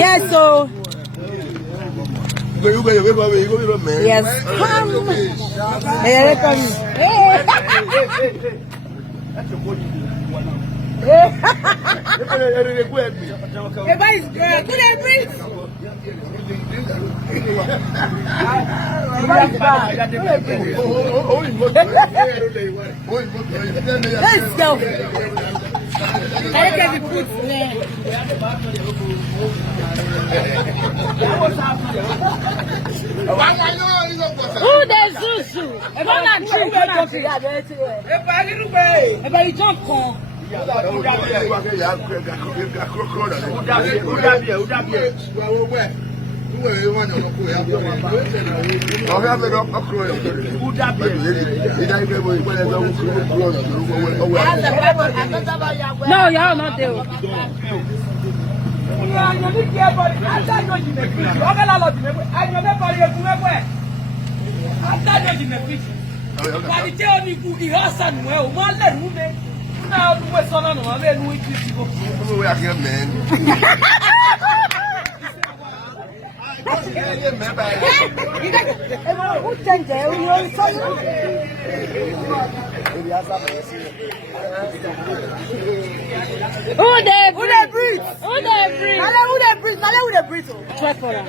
Yes, so. Yes, come. Hey, come. Let's go. Who the Zuzu? Everyone not true. Everybody jump on. No, y'all not there. Who they breathe? Twerk for her.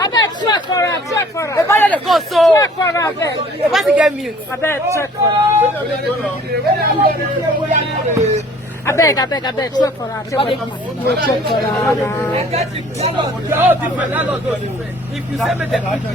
I bet twerk for her. Twerk for her, I bet. If I get mute, I bet twerk for her. I beg, twerk for her. Twerk for her. If you send me the picture,